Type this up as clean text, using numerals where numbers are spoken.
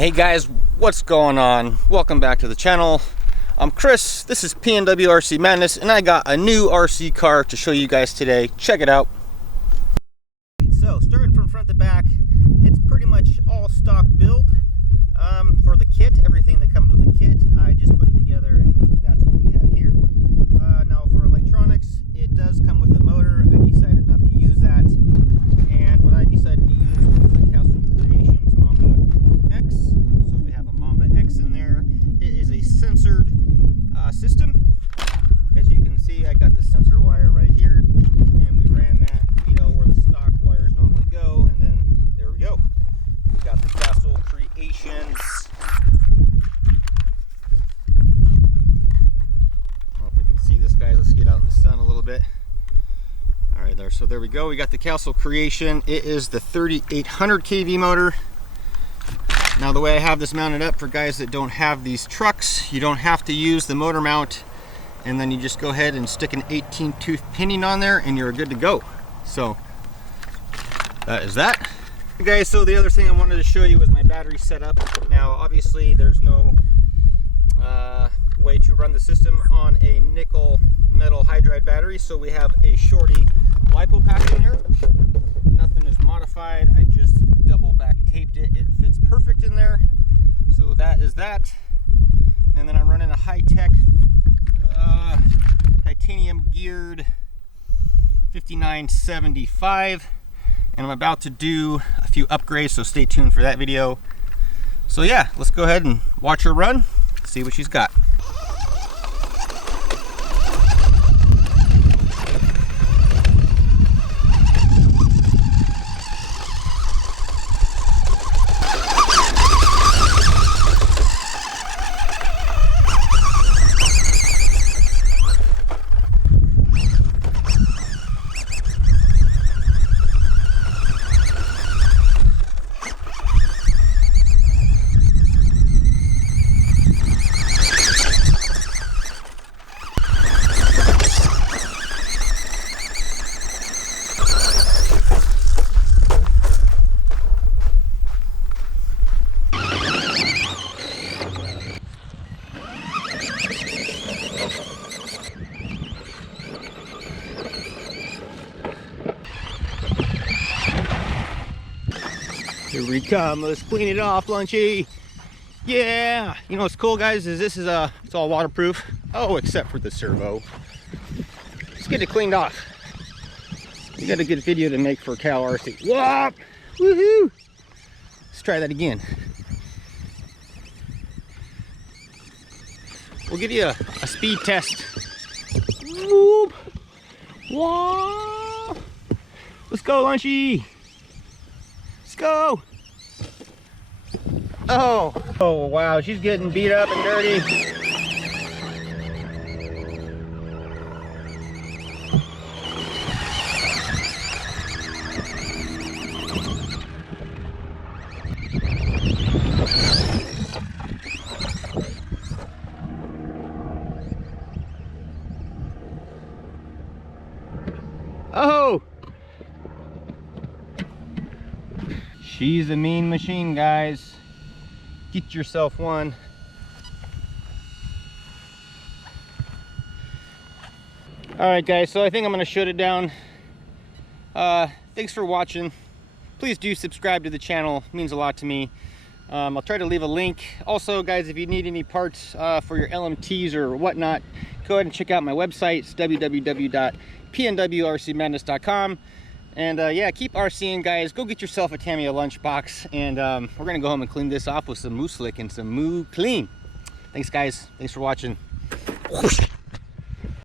Hey guys, what's going on? Welcome back to the channel. I'm Chris, this is PNW RC Madness, and I got a new RC car to show you guys today. Check it out. So, starting from front to back, it's pretty much all stock build. For the kit, everything that comes with the kit, I just put it together and that's what we have here. Now for electronics, it does come with a motor. I decided not to use that. And what I decided to use was the Castle Creations Mamba X. So we have a Mamba X in there. It is a censored system. As you can see, I got the sensor wire right here, and we ran that, where the stock wires normally go, and then there we go. We got the Castle Creations. I don't know if we can see this, guys. Let's get out in the sun a little bit. All right, there. So there we go. We got the Castle Creation. It is the 3800 kV motor. Now, the way I have this mounted up for guys that don't have these trucks, you don't have to use the motor mount, and then you just go ahead and stick an 18 tooth pinion on there and you're good to go. So that is that. Okay, guys, so the other thing I wanted to show you was my battery setup. Now, obviously there's no way to run the system on a nickel metal hydride battery, so we have a shorty lipo pack in there. Nothing is modified. I just double back taped it. It fits perfect in there. So that is that. And then I'm running a high-tech titanium geared 5975, and I'm about to do a few upgrades, so stay tuned for that video. So yeah, let's go ahead and watch her run, see what she's got. Here we come. Let's clean it off, Lunchy. Yeah. You know what's cool, guys, is this is it's all waterproof. Oh, except for the servo. Let's get it cleaned off. We got a good video to make for Cal RC. Whoop! Woohoo! Let's try that again. We'll give you a speed test. Whoop! Whoa! Let's go, Lunchy. Let's go. Oh wow, she's getting beat up and dirty. Oh! She's a mean machine, guys. Get yourself one. Alright guys, so I think I'm gonna shut it down. Thanks for watching. Please do subscribe to the channel, it means a lot to me. I'll try to leave a link. Also guys, if you need any parts for your LMTs or whatnot, go ahead and check out my website. It's www.pnwrcmadness.com. And yeah, keep RCing, guys. Go get yourself a Tamiya LunchBox, and we're gonna go home and clean this off with some Moo Slick and some Moo Clean. Thanks guys, thanks for watching. Whoosh.